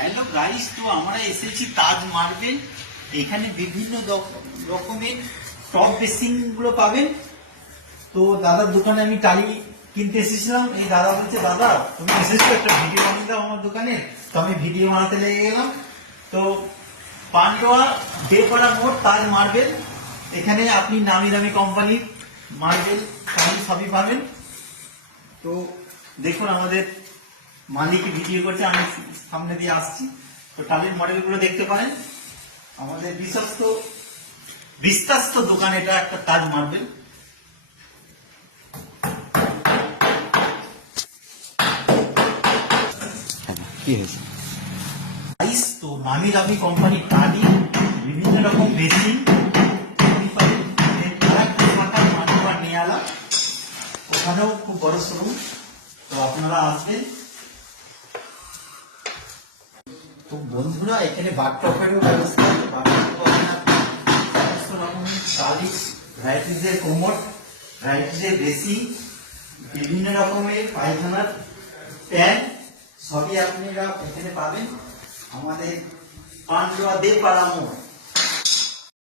Hello guys, তো আমরা এসেছি তাজ মার্বেল। এখানে বিভিন্ন রকমের টপ বেসিন গুলো পাবেন। তো দাদার দোকানে আমি টালি কিনতে এসেছিলাম। এই দাদা বলছে, দাদা তুমি এসেছো, একটা ভিডিও বানিয়ে দাও আমার দোকানে। তো আমি ভিডিও বানাতে লেগে গেলাম। তো পান্ডোয়া বেপাড়া মোড় তাজ মার্বেল, এখানে আপনি নামি দামি কোম্পানির মার্বেল টালি সবই পাবেন। তো দেখুন আমাদের মালিক ভিডিও করছে, আমি সামনে দিয়ে আসছি। তো টালির মডেলগুলো দেখতে পারেন। আমাদের বিশ্বস্ত দোকান এটা, একটা তাজ মার্বেল। কি হয়েছে? তো নামি দামি কোম্পানির টালি, বিভিন্ন রকম বেসিন নিয়ালা, ওখানেও খুব বড় শোরুম। তো আপনারা আসবেন। তো বন্ধুরা, এখানে বাথটবেরও ব্যবস্থা আছে। সমস্ত রকমের টালি, ভ্যারাইটিসের কোমর, ভ্যারাইটিসের বেসিন, বিভিন্ন রকমের পায়খানার প্যান্ট সবই আপনারা এখানে পাবেন। আমাদের পান্ডোয়া বেপাড়া মোড়।